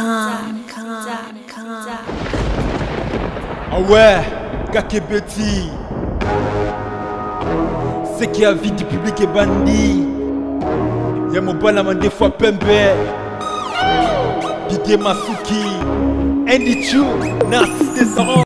Ah ouais, Kakebeti. C'est qui a vie du public et bandit. Y'a mon balama des fois Pembe. Didier Masuki. Andy Chou. Narcisse Descendant.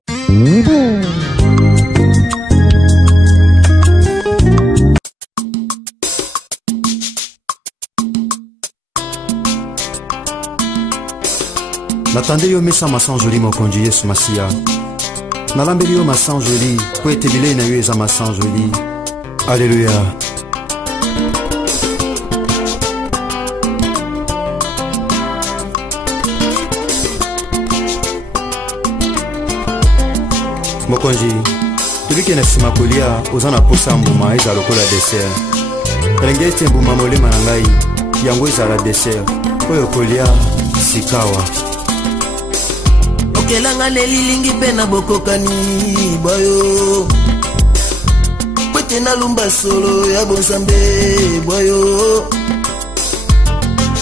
Natande yo mesa masan joli mokonzi Yesu Masia. Nalambeli yo masan joli, po ete bilei na yo eza masan joli. Alléluia. Mokonzi, tobike na sima kolia oza na posa mbuma eza lokola dessert. Elenge ete mbuma molema na ngai yango ezala dessert oyo kolia sikawa. Okelanga nelilingi pe na bokokani boyo kwete na lumba solo ya bonsambe boyo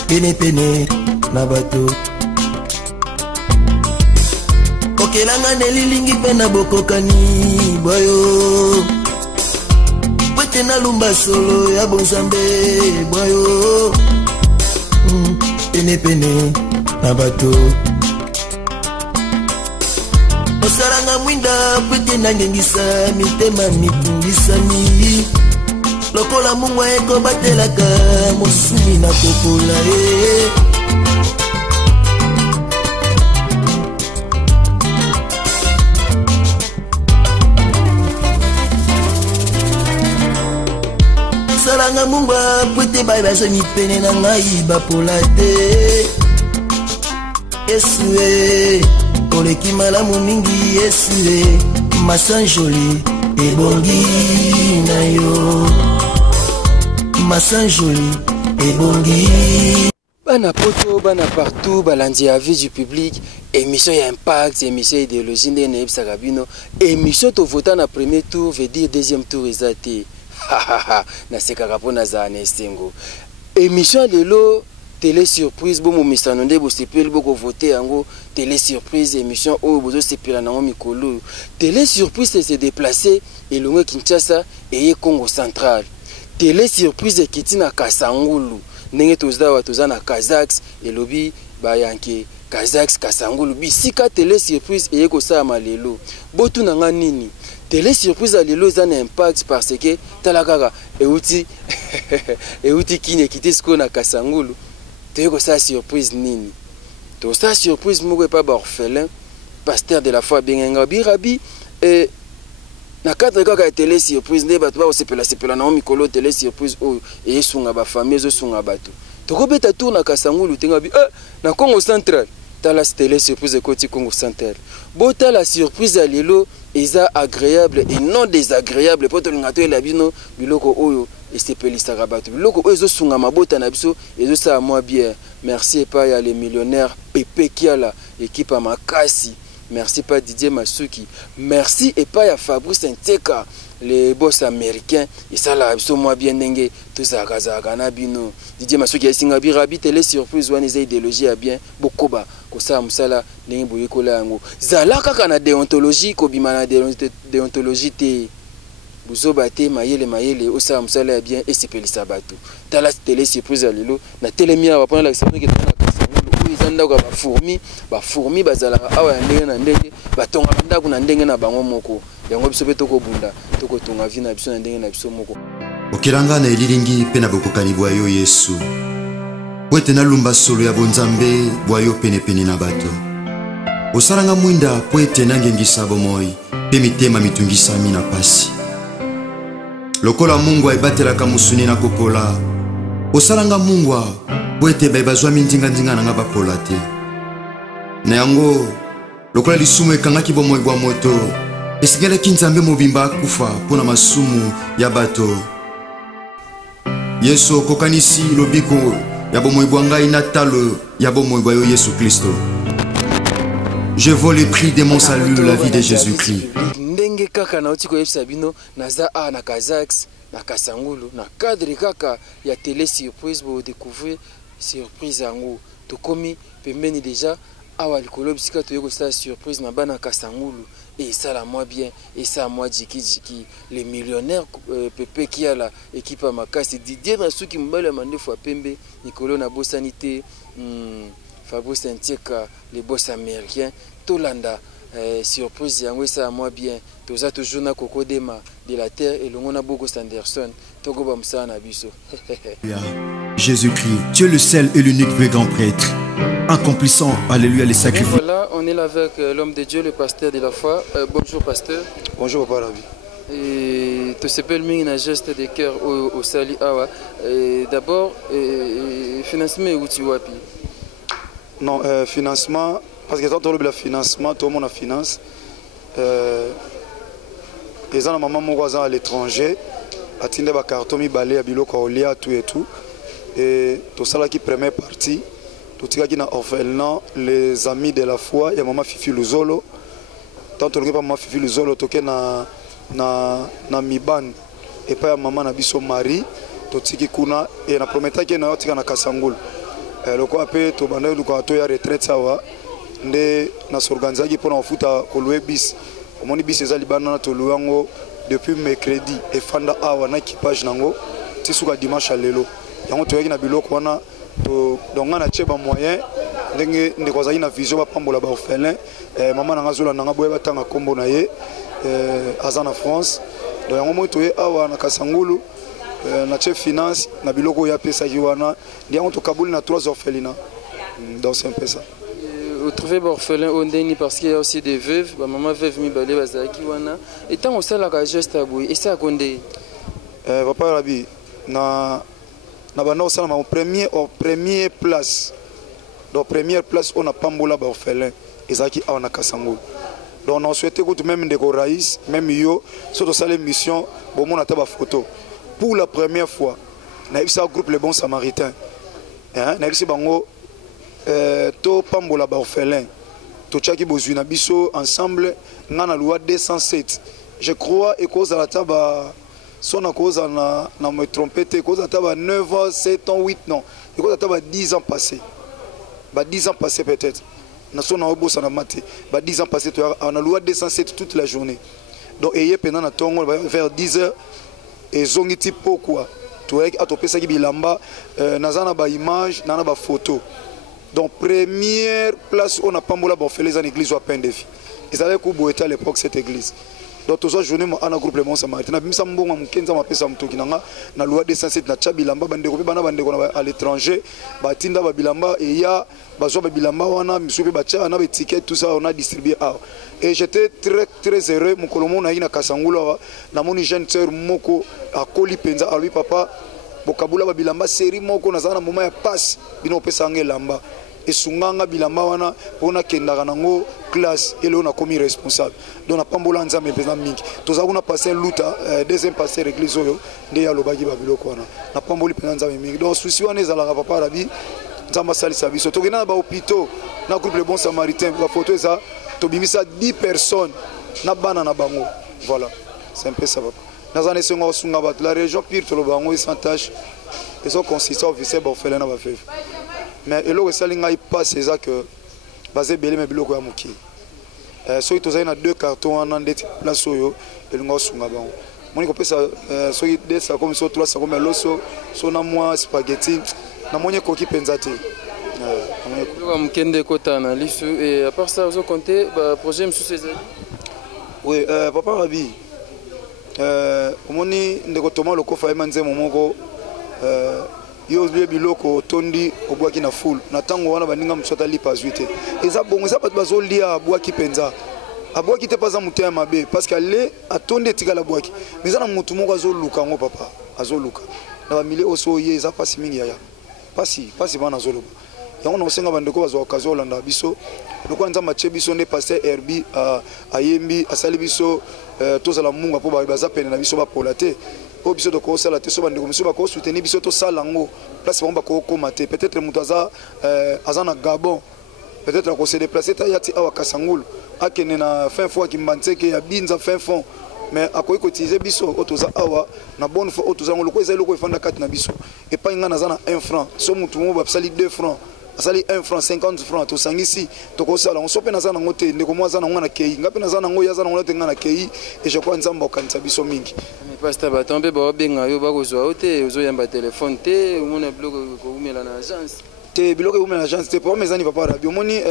pene pene na bato. Okelanga nelilingi pe na bokokani boyo kwete na lumba solo ya bonsambe boyo pene pene na bato. Osaranga mwinda pwete na ngengisa mitema mitungisami lokola mungwa eko batelaka mosumi na kokola Osaranga mungwa pwete baibasa mipene na ngai bapola te Yesu oleki malamu mingi Yesu masan joli ebongi na yo masan joli ebongi. Bana poto, bana partout, balandi à vie du public, émission Impact, émission idéologie de Neib Sarabino, émission to voter na premier tour veut dire deuxième tour ezate. Na sekarapo na za anestengo. Émission de l'eau télé surprise bomo misanonde bo sepeli boko voter yango télé surprise émission o bozo sepela nango mikolo. Télé surprise c'est se déplacer elongo Kinshasa et Congo central. Télé surprise ekiti na Kasangulu. Ndenge toza na Kazakhs elobi ba yanke Kazakhs Kasangulu bisika télé surprise et ko sa malelo. Botu nanga nini? Télé surprise à lelo za na impact parce que talakaka euti euti kine kiti sko na Kasangulu. Teko sa surprise nini? To sa surprise moko pas ba orphelin pasteur de la foi benga birabi et na cadre kaka télé surprise ne bato ba sepela na mikolo télé surprise o et sunga ba famille zo sunga bato. Toko beta tour na Kasangulu tenga bi na Congo central. Tala télé surprise côté Congo central. Bota la surprise à lelo eza agréable et non désagréable poto lingato la bino biloko oyo et c'est pelisaka bato biloko oyo sunga mabota na biso ezo sa moi bien. Merci pas ya les millionnaires Pepe Kiala équipe à Makasi. Merci pas Didier Masuki. Merci et pas ya Fabrice Nteka les boss américains et ça là biso moi bien ndenge to zaka na bino Didier Masuki ya singa birabi télé surprise wana eza idéologie ya bien bokoba ko sa musala ndenge boyekola yango zala kaka na déontologie ko bimana déontologie te buzoba te mayele o sa musala ya bien et c'est pelisa bato tala télé surprise ya lelo na télémia va prendre la expliquer na Kasangulu izanda ko ba fourmi bazala awa ndenge na ndenge batonga ndako na ndenge na bango moko yango biso pe toko bunda toko tonga vi na biso na ndenge na biso moko. Okilanga na elilingi pe na bokokani bwa yo Yesu wete na lumba solo ya bonzambe bwa yo pene na bato osalanga mwinda po ete nangengisa bomoi pe mitema mitungisami na pasi lokola Mungu aibatelaka musuni na kokola osalanga Mungu po ete baibazwa mindinga na nga bapola te na yango lokola lisumu ekangaki bomoi bwa moto esingelaki nzambe mobimba akufa pona masumu ya bato. Yesu kokanisi lobiko ya bomoi bwa ngai na talo ya bomoi bwa yo Yesu Kristo. Je vaux le prix de mon salut, la vie de Jésus-Christ. Ndenge kaka na otiko yebisa bino naza na Kazakhs na Kasangulu na cadre kaka ya télé surprise bo découvrir surprise yango tokomi pembeni déjà awa likolo bisika toyeko ça surprise na bana Kasangulu et ça la moi bien et ça moi jiki les millionnaires Pepe qui a la équipe à Makasi Didier na suki mbala mandefu pembe Nicolo na bosanité Fabrice Ntieka les boss américains Tolanda surprise yango ça moi bien toza toujours na Kokodema de la terre et longona Bogo Sanderson togo bamsa na biso. Jésus-Christ, tu es le seul et l'unique vrai grand prêtre, accomplissant, alléluia, les sacrifices. Et voilà, on est là avec l'homme de Dieu, le pasteur de la foi. Bonjour pasteur. Bonjour papa Rabi. Et tu s'appelles un geste de cœur au Sali Awa. D'abord, financement où tu wapi? Non, financement, parce que quand on a le financement, tout le monde a finance. Les gens, maman, mon voisin à l'étranger, a tenu des cartons, balai, à biloko, olia, tout et tout. Et tout ça là qui première partie, tout ça qui n'a orphelin, les amis de la foi, il y a maman Fifi Luzolo. Tant que maman Fifi Luzolo, tout que na miban et pas maman na biso Marie, tout ce qui kuna et na prometa que na tika na Kasangulu. Le quoi après tout bande du quoi to ya retraite ça va, ndé na s'organiser qui pour na futa kolwe bis. Omoni bis ezali bana to luango depuis mercredi et fanda awa na équipage nango tisuka dimanche à lelo. Yango toyaki na biloko wana to donga na cheba moyen ndenge ndeko zali na vision ba pambola ba orphelin maman na ngazula na ngaboye batanga kombo na ye azana France donc yango mo toye awa na Kasangulu na chef finance na biloko ya pesa ki wana ndiango to kabuli na 3 orphelinats donc c'est un peu ça. Vous trouvez orphelin ondeni parce qu'il y a aussi des veuves, ba maman veuve mi balé bazaki wana et tant au sala ka geste abouy et ça konde papa Rabi na banda osala ma premier place. Donc première place on a pambola ba orphelin ezaki awa na Kasangulu. Donc on souhaitait que même ndeko Raïs même yo surtout ça l'émission bon mon ata ba photo. Pour la première fois na ça groupe les bons samaritains. Hein na bisi bango to pambola ba orphelin. To chaki bozuna biso ensemble ngana loi 207. Je crois et cause à la taba son à cause na me trompette cause à taba 9 ans 7 ans 8 non. Et cause à taba 10 ans passés. Bah 10 ans passés peut-être. Na son na bossa na maté. Bah 10 ans passés on a loi 207 toute la journée. Donc ayé pendant na tongo vers 10h et zongiti pourquoi. Tu as topé ça qui bilamba nazana ba image nana ba photo. Donc première place on a pambola ba fait les en église ou peine de vie. Ils avaient couboeta à l'époque cette église. Donc toujours journée moi en groupe le bon samaritain na bimsa mbongo mkenza mapesa mtoki nanga na loi 207 na chabilamba bandeko pe bana bandeko na à l'étranger batinda ba bilamba et ya bazo ba bilamba wana misupe ba cha na ba ticket tout ça on a distribué à et j'étais très heureux mon colomo na ina Kasangulu na moni jeune sœur moko a koli penza a lui papa bokabula ba bilamba série moko na zana moment ya passe bino pesa ngelamba et sunganga bilamba wana ona kendaka nango classe et là on a commis responsable donc na pambola nzambe pesa mingi toza kuna passer luta deuxième passer église oyo nde ya lobaki ba biloko wana na pamboli pesa nzambe mingi donc souci wana ezalaka papa Rabi nzamba salisa biso tokena ba hôpitaux na groupe le bon samaritain ba photo eza tobimisa 10 personnes na bana na bango voilà c'est un peu ça papa nazane sengo sunga bat la région pire to lobango sans tâche ils sont consistants officiels ba orphelin na ba fef mais et là ça linga pas c'est ça que basé belé mais biloko ya muki so itoza na 2 cartons en ndeti place oyo elinga sunga bango moni ko pesa so ide ça comme so 3 ça comme loso so na moi spaghetti na monye koki penzate mkende kotana lisu et à part ça vous comptez ba projet monsieur César. Oui papa Rabi omoni ndeko Thomas lokofa emanze momoko yo lieu biloko tondi obwaki na full na tango wana baninga msota lipa 8 eza bongo eza bato bazolia abwaki penza abwaki te paza mutema mabe parce que le atonde tikala bwaki mais na mutu moko azoluka ngo papa azoluka na ba mili oso ye eza pasi mingi ya pasi bana azoluka yango na osenga bandeko bazo occasion landa biso loko nzamba che biso ne passer herbi ayembi asali biso tozala munga po baza pene na biso ba polate po biso to ko sala te so bandeko biso ba ko soutenir biso to sala ngo place bomba ko komate peut-être mutaza azana Gabon peut-être ko se déplacer ta yati awa Kasangulu akene na fin fois kimbantseke ya binza fin fond mais akoyi ko utiliser biso otoza awa na bonne fois otoza ngolo ko ezali ko efanda kati na biso et pas ngana zana 1 franc so mutu mo ba sali 2 francs asali 1 franc 50 francs to sangisi to ko sala on sope na zana ngote ndeko mwa zana ngwana kei ngape na zana ngo ya zana ngona tenga na kei et je crois nzamba okanisa biso mingi mais pasteur batombe ba benga yo ba ko zwa ote ozo yamba téléphone te mona bloc ko umela na agence te biloko umela na agence te pour mes amis papa rabio moni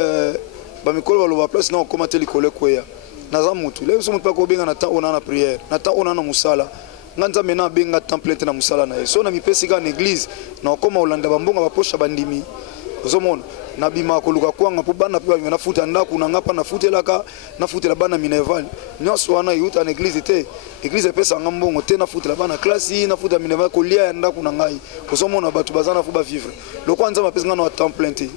ba mikolo ba place na ko mateli kole kweya naza mutu leo so mutu pa ko benga na temps ona na prière na temps ona na musala nganza mena benga temple te na musala na so na mipesi ka na église na koma olanda bambonga baposha bandimi ozomona na bima ko luka kwanga po bana pe na futa ndako na ngapa na futelaka na futela bana minerval nyonso wana yuta na église te église pesa ngambongo te na futela bana classe na futa minerval ko lia ndako na ngai ozomona batu bazana fu ba vivre lo kwanza mapesi ngana wa temple te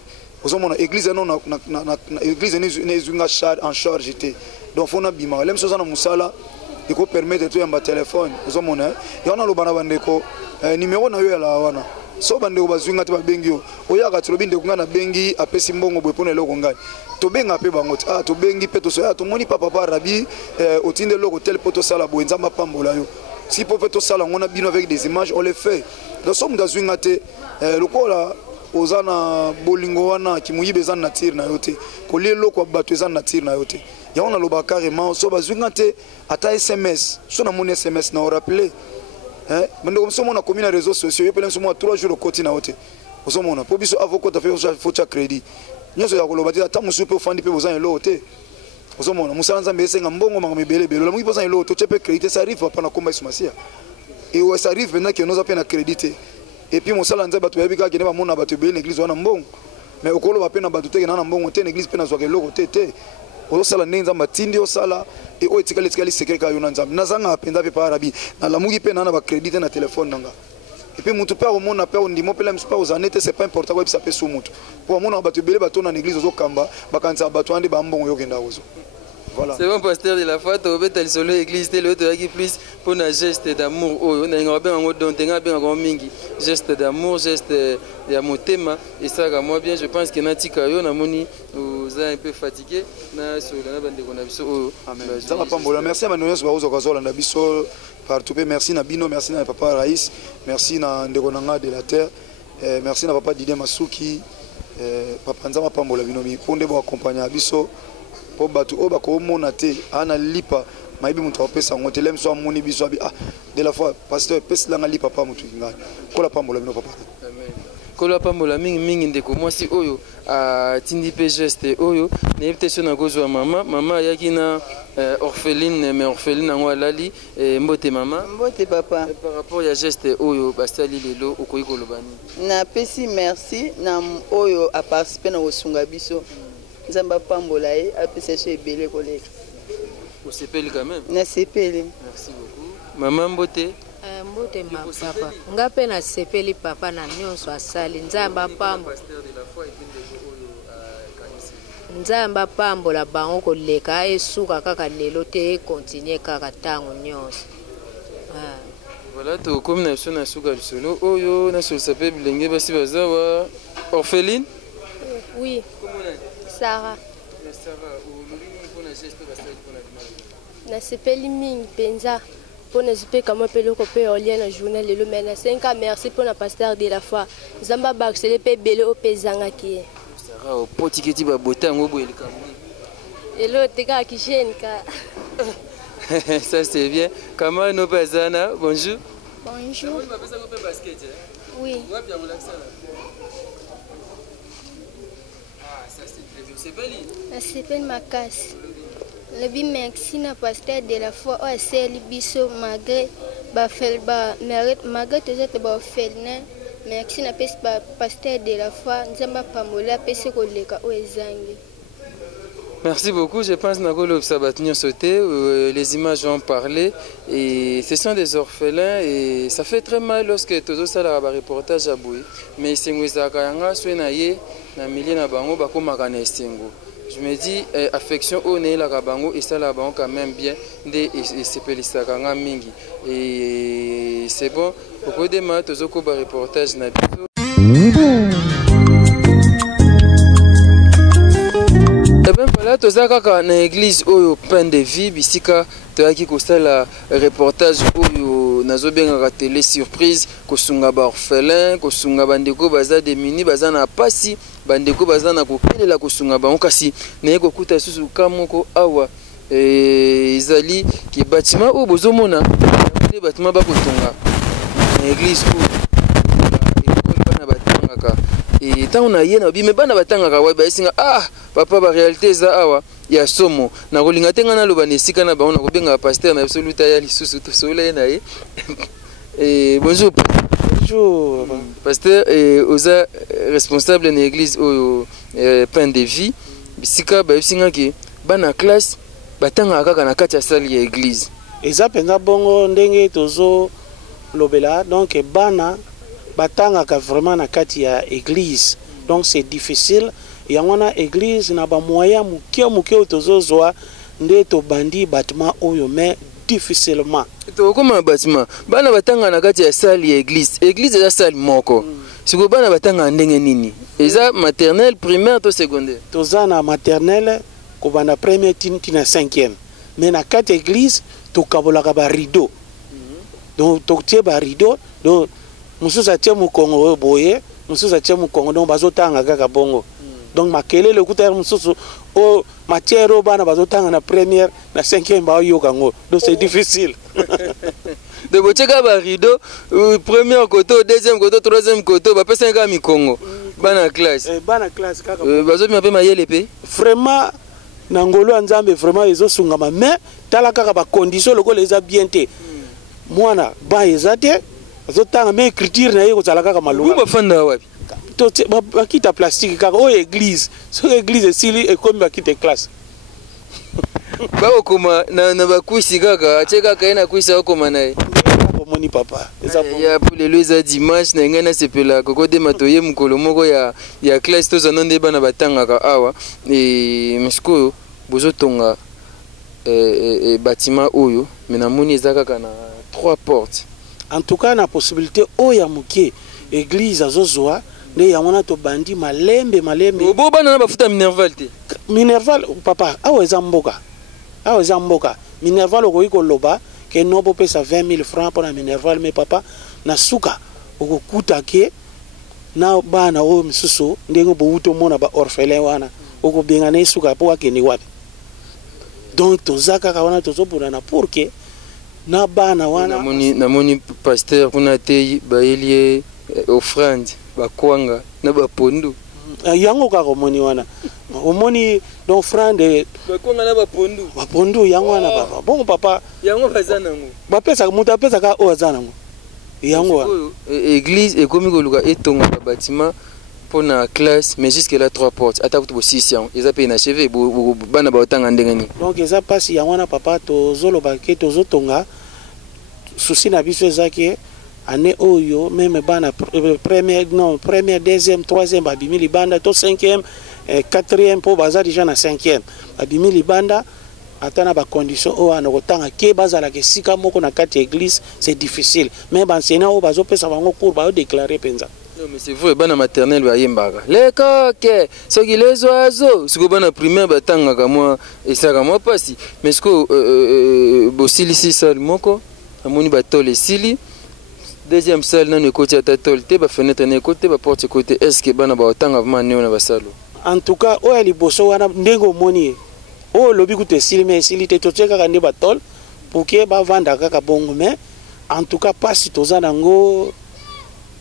ozomona église non na église ne zunga en charge te donc fona bima lem so na musala il faut permettre tout un téléphone ozomona yana lo bana bandeko numéro na yo ya la wana so bandeko bazwinga te babengi yo oyaka tilobi ndeko nga na bengi apesi mbongo boye pona eloko ngani tobenga pe bango ti tobengi pe tosoya tomoni papa rabi otinde eloko tel po tosala boye nzambe apambola yo si po pe tosala ngona bino avec des images on les fait donc so mutu azwinga te lokola oza na bolingo wana kimuyibe eza na tire na yo te kolia eloko ya bato eza na tire na yo te yango naloba carrément so bazwinga te ata sms so namoni sms na orappele bandeko moso mona komi na réseaux sociaux yo pele moso mona 3 jours okoti na yo te ozomona po biso avokota fe fotya crédit nyonso ya koloba te ata mosusu mpe ofandi mpe bozana eloko te ozomona mosala nzambe esenga mbongo makambo ebelebele olamoki bozana eloko to tye mpe crédit te ça arrive papa na komba yesu masiya et ça arrive maintenant ke noza mpe na crédit te et puis mosala nzambe bato bayebi kaka kende bamona bato ebele na église wana mbongo mais okoloba mpe na bato te kena na mbongo te na église mpe nazwaka eloko te ozosala ndenge nzambe atindi osala e oyo etikali sekre kaka yo na nzambe nazanga mpenza mpe pa arabi nalamuki mpe na bacrédit te na telefone nanga epuis mutu mpe akomona mpe ondimo mpe misu mpe ozane te c'est pas important koyebisa mpe su mutu mpo amonaka bato ebele bato na église ozokamba bakanisaka bato wana nde bambongo yokenda kozo. Voilà. C'est bon, pasteur de la foi, tu as dit que l'église, tu as dit plus pour un geste d'amour. On a bien geste d'amour, geste d'amour thème. Et ça, moi bien, je pense que vous êtes un peu fatigué. Merci à Manoïs, partout. Merci à Bino, merci à Papa Raïs, merci à Ndegonanga de la Terre, merci à Papa Didier Masuki, Papa Nzama Pambola Binomi, pour nous accompagner à Bisso. Po batu o bako mona te ana lipa maibi mutu apesa ngote lem so amoni biso abi de la fois pasteur pesa langa lipa pa mutu ngani kola pambola bino papa amen kola pambola mingi ndeko mwasi oyo tindi pe geste oyo na yebite so na kozwa mama yaki na orpheline mais orpheline ngo alali mbote mama mbote papa par rapport ya geste oyo basali lelo okoyi kolobani na pesi merci na oyo a participer na osunga biso Nzamba pambola ye apesa so ebele koleka. Osepeli quand même. Na sepeli. Merci beaucoup. Maman Mbote. Mbote ma papa. Ngape na sepeli papa na nyonso asali Nzamba pambo. Nzamba pambola bango koleka esuka kaka lelo te continue kaka tango nyonso. Voilà, to comme na sona suka solo oyo na so sape bilenge basi bazawa orpheline. Oui. Sarah. Sarah, na sepeli mingi penza pona zipe kama pelo ko pe olien na journal le mena 5 merci pour la pasteur de la foi Zamba baxele pe bele o pezanga ki Sarah o potiketi ba botango boyeli kamwe elo teka ki jeune ka ça c'est bien comment no pezana bonjour bonjour oui na sepeli makasi lebi merci na pasteur de la foi o aseli biso malgré malgré tous autres baorphelin merci na pesi pasteur de la foi nzamba pambola pesi koleka o ezangi. Merci beaucoup, je pense que sauté, les images ont parlé et ce sont des orphelins et ça fait très mal lorsque tous ça la reportage à Boui mais c'est ngweza kayanga soenaye na milieu na bango bakomaka na esengo. Je me dis affection au nez la kabango et ça la bango quand même bien de sepelisaka nga mingi et c'est bon beaucoup de ma tozoko ba reportage na biso. Et bien voilà, tu as dans l'église où plein de vie, bisika, tu as qui la reportage où nazo bien la télé surprise, kosunga ba orphelin, kosunga bandeko baza démunis, baza na pasi, bandeko baza na kokelela kosunga bango kasi naye kokuta susu ka moko awa ezali ki bâtiment oyo bozomona nde bâtiment bakotonga na église oyo bana batangaka ntango na ye na bime bana batangaka wa bayesinga papa baréalité eza awa ya somo nakolinga te ngai naloba na esika na bango nakobenga paster na biso luta ya lisusu tosola ye na ye bonjour. Bonjour. Pasteur, oza responsable na église oyo pain de vie bisika bayebisinga ke bana classe batanga kaka na kati ya salle ya église eza penza bongo ndenge tozo lobela donc bana batangaka vraiment na kati ya église donc c'est difficile yango na église na ba moyen muke tozozwa nde tobandi bâtiment oyo mais difficilement tokoma bâtiment bana batanga na kati ya salle ya église eza salle moko siko bana batanga ndenge nini eza maternelle primaire to secondaire toza na maternelle kobanda première tina 5e mais na kati ya église tokabolaka ba rideau donc totie ba rideau donc mususu atie mokongo oyo boye mususu atie mokongo donc bazotanga kaka bongo donc makelele okuta mususu o matière oyo bana bazotanga na première na 5e baoyoka ngo donc c'est difficile de botieka ba rideau premier côté deuxième côté troisième côté bapesa kaka mikongo bana classe kaka bazobima mpe mayele mpe vraiment na ngolo ya nzambe vraiment ezosungama mais tala kaka bacondition lokola eza bien te mwana ba eza te azotanga mais écriture na ye kozala kaka maluka bafanda wapi bakita plastique kaka oyo église soki église esili ekomi bakita classe bakokoma na bakwisi kaka atie kaka ye na kwisi akokoma na ye omoni papa ya po lelo eza dimanche na ngai nasepela kokodema toye mokolo moko ya classe tozana nde bana batangaka awa mesikoyo bozotonga bâtiment oyo me namoni eza kaka na 3 portes en tout cas na possibilité oyo ya moke église azozwa nde yango na tobandi malembe bo bana na bafuta minerval te minerval papa awa eza mboka minerval okoki koloba ke no bopesa 20 000 francs mpona minerval mais papa na suka okokuta ke na bana oyo misusu ndenge bowuti omona baorphelin wana okobenga na esuka mpo akende wapi donc toza kaka wana tozobundana pour ke na bana wana namoni pasteur kuna te bayeli ye offrande bakwanga na bapondu yango kaka omoni wana omoni donc offrande bakwanga na bapondu yango wana papa bongo papa yango baza nango bapesa moto apesaka oyo aza nango yango wana église ekomi koluka etongaka bâtiment mpona classe mais jusque là 3 portes ata kutu bosisi yango eza mpe inachevé bana baotanga ndenge nini donc eza mpasi yango wana papa tozoloba ke tozotonga susi na biso eza ke année oyo même bana première deuxième troisième babimi libanda to 5e 4e mpo baza déjà na 5e babimi libanda ata na bacondition oyo ana kotanga ke bazalaka esika moko na kati ya église c'est difficile mais banseignant oyo bazopesa bango cours baodéclare mpenza. Non, mais c'est vrai, bana maternelle bayembaka leka ke soki les oiseaux siko bana primaire batangaka mwa esaka mwa pasi mais siko bosilisi salle moko amoni batole esili deuxième salle nano ekoti ata tole te bafenêtre na ekoti te baporte ekoti te estce bana baotanga vraimen neo na basalo en tout cas oyo ya liboso wana ndenge omoni ye oyo olobi kutu esili me esili te totie kaka nde batole pour ke bavanda kaka bongo mais en tout cas pasi toza nango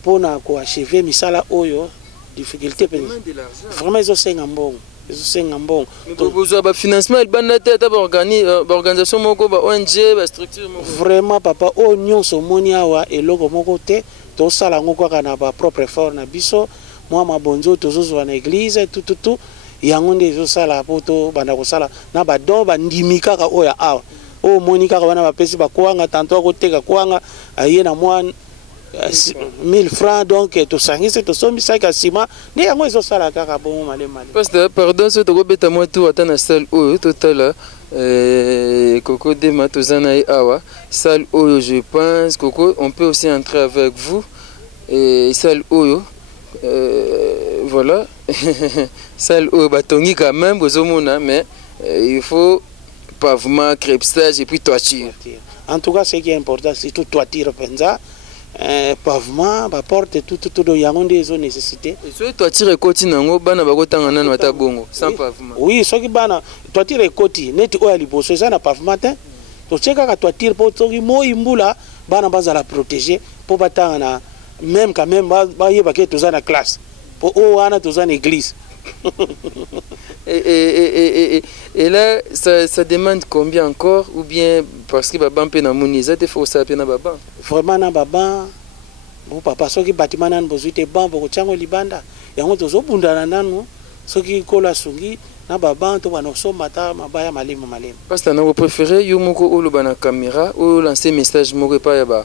mpona koacheve misala oyo difficulté vraiment ezosenga mbongo bozwa bafinancement elibanda te ata baorganisation moko baong bastructure moko vraiment papa oyo nyonso omoni awa eloko moko te tosala yango kaka na bapropre effort na biso mwa mabonzi oyo tozozwa na église tututu yango nde ezosala po tobanda kosala na badon bandimi kaka oyo ya awa oyo omoni kaka wana bapesi bakwanga tanto akoteka kwanga aye na mwa 1000 francs donc tosangisi tosombisaki nsima nde yango ezosala kaka bongo malemale. Pasteur, pardon so tokobeta mwa tour ata na salle oyo totala Coco Dema toza na ye awa salle oyo je pense Coco on peut aussi entrer avec vous et salle oyo voilà salle oyo batongi quand même bozomona mais il faut pavement crépissage et puis toiture. En tout cas ce qui est important c'est tout toiture penza pavement porte tout do yango nde ezo nécessité. So toiture ekoti nango bana bakotanga nano ata bongo sans pavement. Oui, soki bana toiture ekoti neti oyo liboso eza na pavement te. Tocheka ka toiture po soki moi mbula bana bazala protéger po batanga na même quand même ba yeba ke toza na classe. Po o wana toza na église. Et là, ça demande combien encore? Ou bien parce que Baba peut na moni, ça te faut ça na Baba. Vraiment na Baba, bon papa soki bâtiment nan bozuite ban boko chango libanda. Yango tozo bundana nanu soki kola sungi na Baba to bana so mata mabaya malimo malimo. Parce que na vous préférez yo moko olo bana caméra ou lancer message moko pa ya ba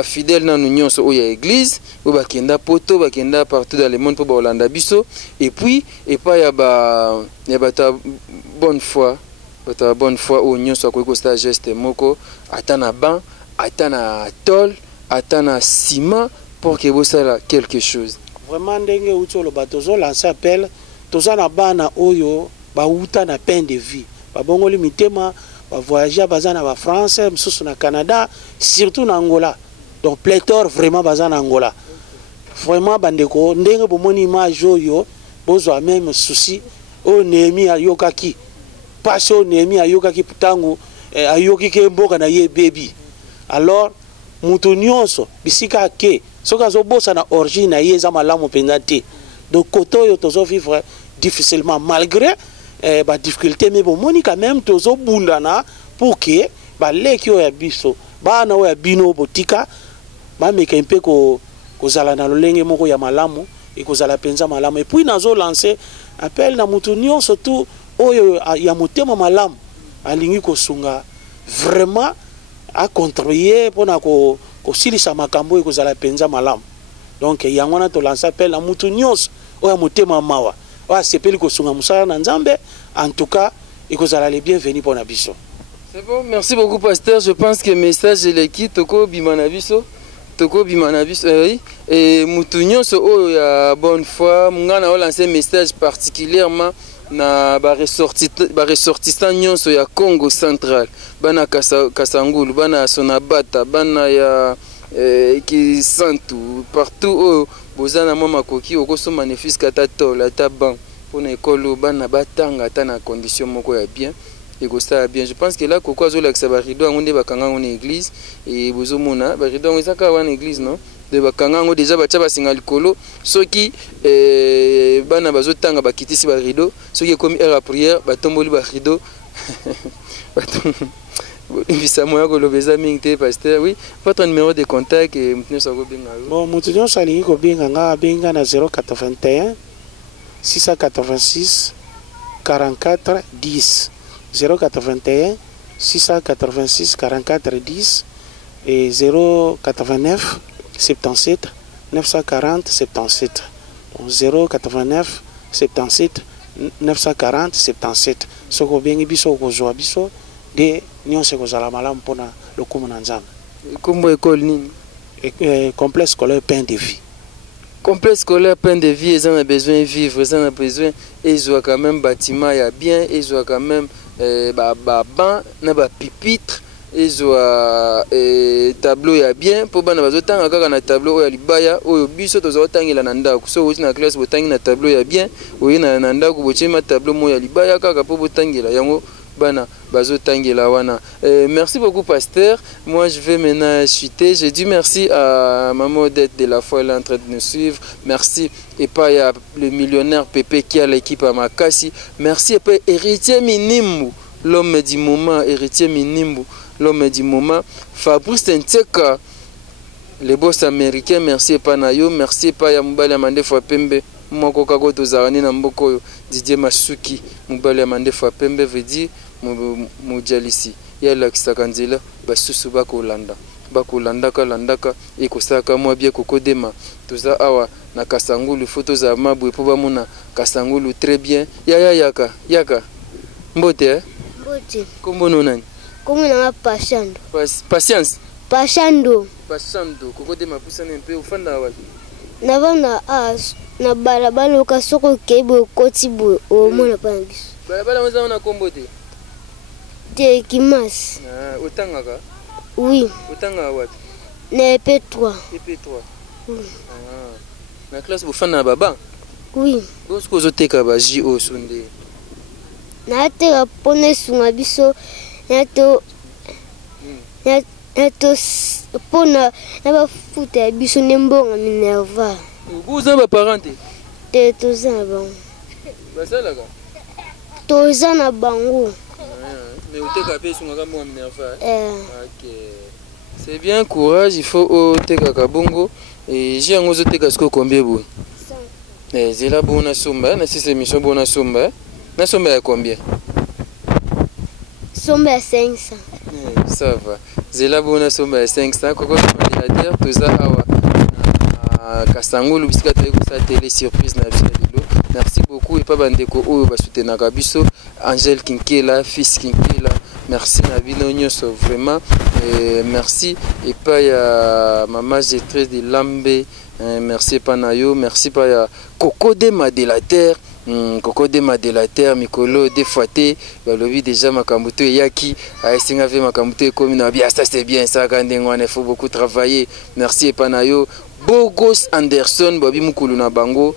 fidèle na union so ya église ou ba kenda poto ba kenda partout dans le monde pour ba Holanda biso et puis et pas ya ba ta bonne foi ou union so ko sta geste moko atana ban atana tol atana ciment pour que vous sala quelque chose. Vraiment ndenge utolo batozo lancer appel toza na bana oyo ba uta na pain de vie ba bongoli mitema ba voyager bazana ba France msusu na Canada surtout na Angola. Donc pléthore vraiment bazana Angola. Vraiment bandeko ndenge bomoni image yo bozo même souci o Nehemi ayokaki. Parce o Nehemi ayokaki putangu ayoki ke mboka na ye baby. Alors mutu nyonso bisika ke soka zo bosa na origine na ye za malamu penza te. Donc koto yo tozo vivre difficilement malgré ba difficulté mais bomoni quand même tozo bundana pour que ba leki o ya biso bana o ya bino botika ba meka mpe ko zala na lolenge moko ya malamu et ko zala penza malamu et puis nazo lancer appel na mutu nyonso tout oyo ya motema malamu alingi ko sunga vraiment a contrôler pona ko silisa makambo e ko zala penza malamu. Donc yango na to lancer appel na mutu nyonso oyo motema mawa wa sepeli ko sunga musala na Nzambe en tout cas e ko zala les bienvenus pour na biso. C'est bon, merci beaucoup pasteur, je pense que message est l'équipe toko bimana biso. Toko bimana biso et mutu nyonso oyo ya bonne foi mungana o lancer message particulièrement na ba ressortissant nyonso ya Congo central bana Kasangulu bana Sonabata bana ya Kisantu partout oyo bozana mama koki okoso magnifique kata tol ata ban pona ekolo bana batanga ata na condition moko ya bien. Et ça bien, je pense que là, pourquoi je l'ai rideau on est bakanga en église et bozomona ba rideau on saka en église non de bakanga on déjà bacha basinga likolo ceux qui bana bazotanga bakitisi ba rideau ceux qui comme heure à prière batomboli ba rideau Visa moya ko lobeza mingte pasteur oui votre numéro de contact et mutino sako benga bon mutino sali ko benga nga benga na 081 686 44 10 081 686 44 10 et 089 77 940 77. Donc 089 77 940 77. Soko bengi biso ko joa biso de nyonse ko zala malamu pona lokumu na Nzambe. Kombo école nini? Complexe scolaire pain de vie. Complexe scolaire pain de vie, ils ont besoin de vivre, ils ont besoin ils ont quand même bâtiment il y a bien, ils ont quand même banc na ba pupitre ils ont tableau il y a bien pour bana bazotanga kaka na tableau ya libaya oyo biso tozotangela na ndako so uti na classe botangi na tableau ya bien oyi na ndako bochema tableau mo ya libaya kaka po botangela yango bana bazotangela wana. Merci beaucoup pasteur. Moi je vais maintenant chuter. Je dis merci à maman Odette de la foi, elle est en train de nous suivre. Merci et pas à le millionnaire Pépé qui a l'équipe à Makassi. Merci et pas héritier Minimbu, l'homme du moment, héritier Minimbu, l'homme du moment. Fabrice Nteka, les boss américains, merci et pas Nayo, merci et pas à Mubali Amande Fapembe. Moko kako tozarani na mboko Didier Masuki Mubali Amande Fapembe veut dire mujalisi ya lakisaka nzela basusu bakolandaka landaka ekosaka mwa bie kokodema toza awa na Kasangulu photo za mabwe po bamona Kasangulu très bien yaka mbote kombo nani kombo na Pashando Pashando kokodema pusana mpe ufanda wapi navana na balabala okasoko kebo kotibo o mona pa biso balabala mwanza na kombo te Kimas. Utanga ka? Oui. Utanga wapi? Na EP3. EP3. Na classe bofana baba? Oui. Bosko ozoteka ba JO sunde. Na teka pone sunga biso nato pona na ba futa biso nembonga Minerva. Boza ba parente? Te toza na bango. Basalaka? Toza na bango. Mais oteka pe sunga kama Minerva. OK. C'est bien, courage, il faut oteka kabongo et j'ai un ozoteka sko combien boy? C'est là bonne somba, na c'est émission bonne somba. Na somba ya combien? Somba ya 500. Ça va. C'est là bonne somba ya 500. Koko modérateur toza awa. Kasango lubisika tayi ko sa télé surprise na vie lelo. Merci beaucoup et pas bandeko oyo ba soutenaka biso. Angel Kinkela, fils Kinkela. Merci na bino nyonso vraiment. Merci et pas ya maman Gétresse de Lambe. Merci Panayo, merci pas ya Coco de Madélater. Coco de Madélater, Mikolo de Fouaté, balobi déjà Makambuto et Yaki, Aïsing avait Makambuto et Kominabi, ça c'est bien ça, il faut beaucoup travailler. Merci Panayo. Bogos Anderson, Babi Mukuluna Bango,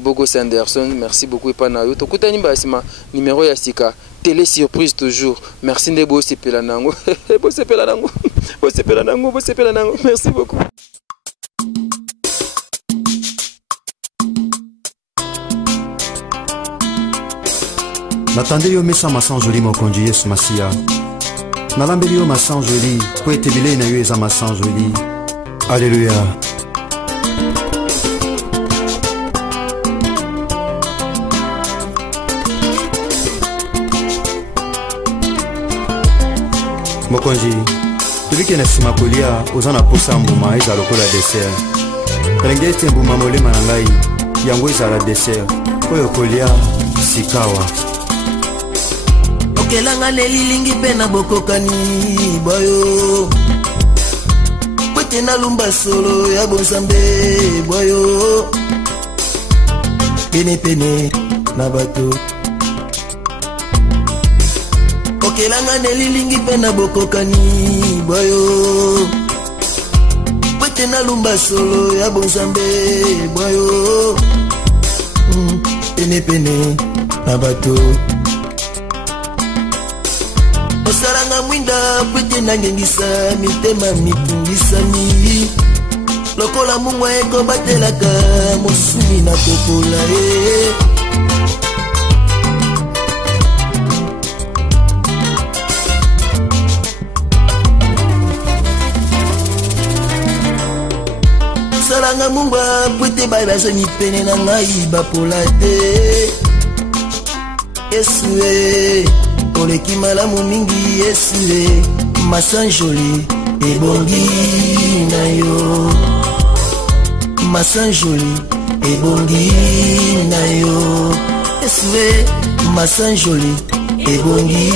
Bogos Anderson, merci beaucoup Panayo. Tokutani basima numéro ya sika. Télé surprise toujours. Merci de bosser pelanango. Bosser pelanango. Bosser pelanango, bosser pelanango. Merci beaucoup. Natande yo mesa masan joli mokonzi Yesu Masia. Nalambeli yo masan joli, po ete bilei na yo eza masan joli. Alléluia. Mokonzi, tobiki na sima kolia oza na posa mbuma eza lokola dessert. Renge ete mbuma molema na ngai yango ezala dessert oyo kolia sikawa. Okelanga nelilingi pe na bokokani boyo kwete na lumba solo ya bonzambe boyo pene na bato. Okelanga nelilingi pe na bokokani boyo kwete na lumba solo ya bonzambe boyo pene na bato. Osaranga mwinda pwete na ngengisa mitema mitungisami lokola mungwa eko batelaka mosumi na kokola Osaranga mungwa pwete baza mipene na ngai bapola te Yesu oleki malamu mingi Yesu masan joli ebongi na yo. Masan joli ebongi na yo Yesu masan joli ebongi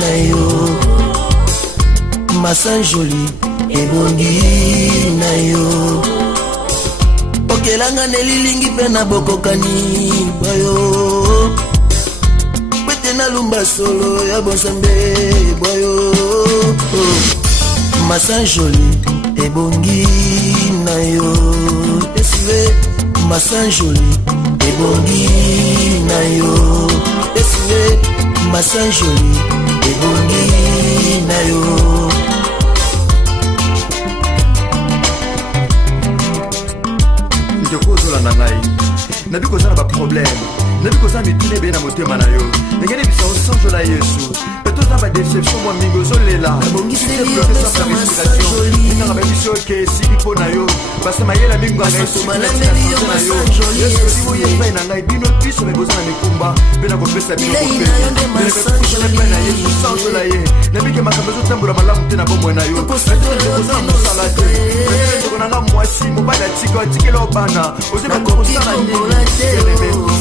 na yo. Masan joli ebongi na yo. Okelanga nelilingi pe na bokokani bayo na lumba solo ya bonzambe boyo. Masan joli ebongi na yo Yesu masan joli ebongi na yo Yesu masan joli ebongi na yo. Ndeko zola na ngai nabi kozala ba problème nabi kozala mitune be na motema na yo ngene bisa osanjo la Yesu peto za ba déception mo mingo zolela bongiseli yo pesa masan joli na ba biso ke sili po na yo basa mayela mingo na Yesu malambeli yo masan joli Yesu mo yepa na ngai bino biso be bozala mikumba be na kopesa bino ko pe masan joli na Yesu sanjo la ye nabi ke makambo zo tambola malamu te na bomwe na yo kozala mosala te na mwasi mobala tika tikelo bana ozeba kosala ni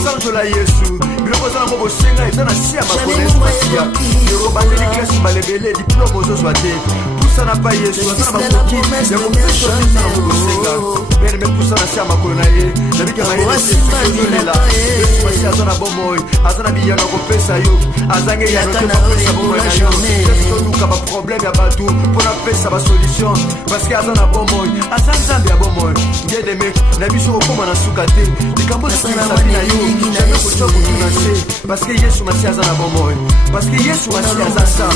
sanjo la Yesu biloko za mo bosenga Ozana siya makonesi masia Yoro bandeli klasi balebele diplôme ozozwate Poussa na pa Yesu Ozana makoki Yako peso nisa na mokosenga Bene me poussa na siya makona ye Nabike maele sezolela Yesu masia azana bomoi Azana biyano kopesa yo Azange yano te mapesa bomoi na yo Yesu luka ba problème ya batu Pona pesa ba solution Parce que azana bomoi Azan zambi ya bomoi Ngede me Nabiso okoma na suka te Likambo sikisa bina yo Jamais kocho kutuna se Parce que Yesu masia azana bomoi Parce que Yesu masia azasa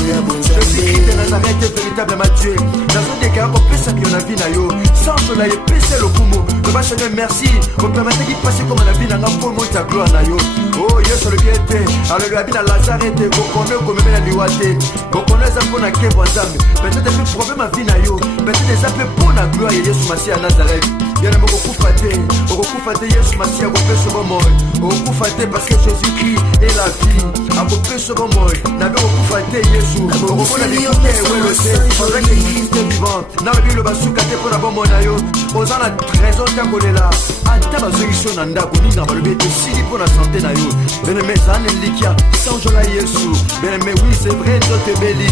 Jésus-Christ de Nazareth est véritablement Dieu Nazo dekaya kopesa biyo na vie na yo Sans cela ye pese lokumu Loba Seigneur merci Opermete ki passe comme na vie na nga pour moi ta gloire na yo Oh Yesu le bien te Alléluia bina Lazare te Kokone komeme na liwa te Kokone eza mpona kebwa nzambe Peut-être un problème à vie na yo Peut-être eza pe pona gloire ya Yesu masia Nazareth Bien okokufa te Yesu masia akopesa bomoi okokufa te parce que Jésus-Christ est la vie akopesa bomoi nabe okokufa te Yesu okokona likuke welo te pendant que Christ est vivant na bibilo basuka te mpona bomoi na yo oza na trésor te kolela ata bazongiso na ndako ninga balobi ete sili mpona santé na yo bien-aimé eza na elikia sanjola Yesu bien-aimé oui c'est vrai nzoto ebebi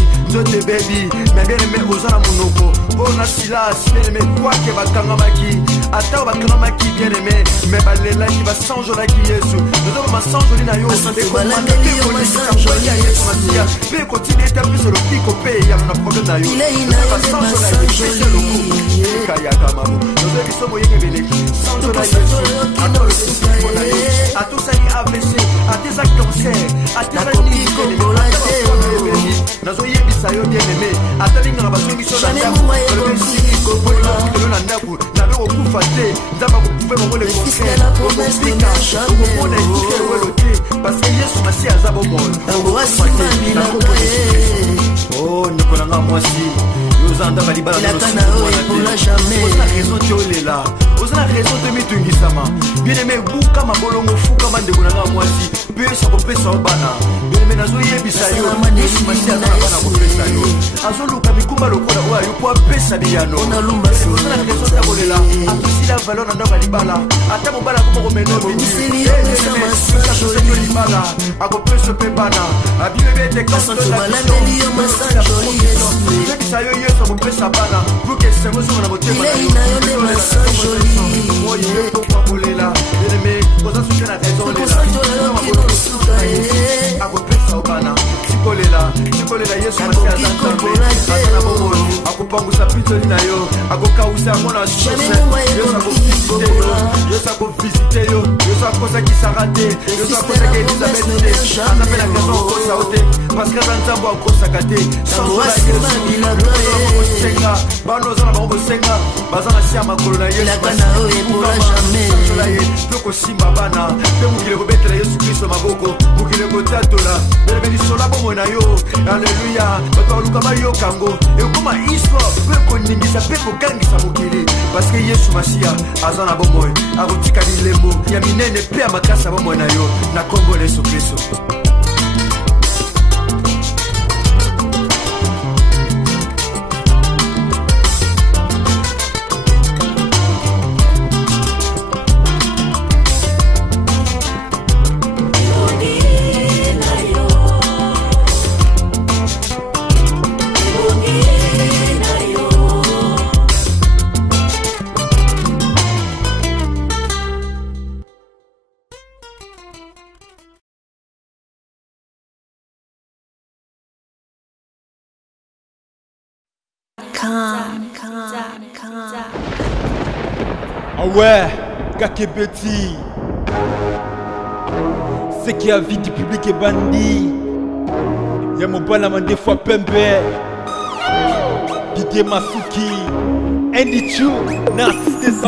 mais bien-aimé oza na monoko mpona Silas bien-aimé kwake bakangamaki ata bakangamaki bien-aimé mais balelaki basanjolaki Yesu nozoba masanjoli na yo ekomandapekolisa Yesu masiya mpe ekotindi ete apesa lopiko mpe eyano na problème na yo basanjola epesa loko ekayaka mamo nozoyebi so moyenge beleki sanjola Yesu atolosesiko na yo atosali AVC ateza cancer ateza nini nazoyebisa yo bien-aimé atalingaka bazongiso na ndako na ndako nabe kokufa te nzamba kokufe bango le contraire okopika okomona ekuke ewelo te parce que Yesu masi aza bomoi oh ndeko na nga mwasi oza ndaka libala oza raison te olela oza na raison te mitungisama bien-aimé bukama bolongo fukama ndeko na nga mwasi pesa kopesa o bana bien-aimé nazoyebisa yo Yesu masi aza na bana kopesa yo azoluka mikumba lokola oyo ayo po apesa biyano oza na raison te kolela atusila valeur na ndako ya libala ata mobala akomokomeno libala akopesa mpe bana abibebete yebisa yo Yesu akopesa bana pour que esengo ezonga na motema nayokolela bien-aimé oza soki na raison lela akopesa bana sikolela Yesu masi aza nzambe aza na bomoi akopangusa mpinzoli na yo akokausa yango na Yesu akovisite yo Yesu akosakisaka te Yesu akosaka Elizabeth te aza mpe na raison okosa o te parce que aza nzambo akosaka te sanzola Yesu kosenga bano oza na bango kosenga baza na si ya makolo na Yesu sanzola ye mpe kosimba bana mpe mokili kobetela Yesu Kristo maboko mokili kotatola belebe lisola bomoi na yo alleluya bato baluka bayokango ekoma histoire mpe koningisa mpe kokangisa mokili parce que Yesu masiya aza na bomoi akotika lilembo ya minene mpe ya makasi ya bomoi na yo na kombo na Yesu Kristo. Ah ouais, Kakebeti. C'est qui a vie du public est bandit. Y'a mon balama des fois Pembe. Didier Masuki. Andy Chou, Narcisse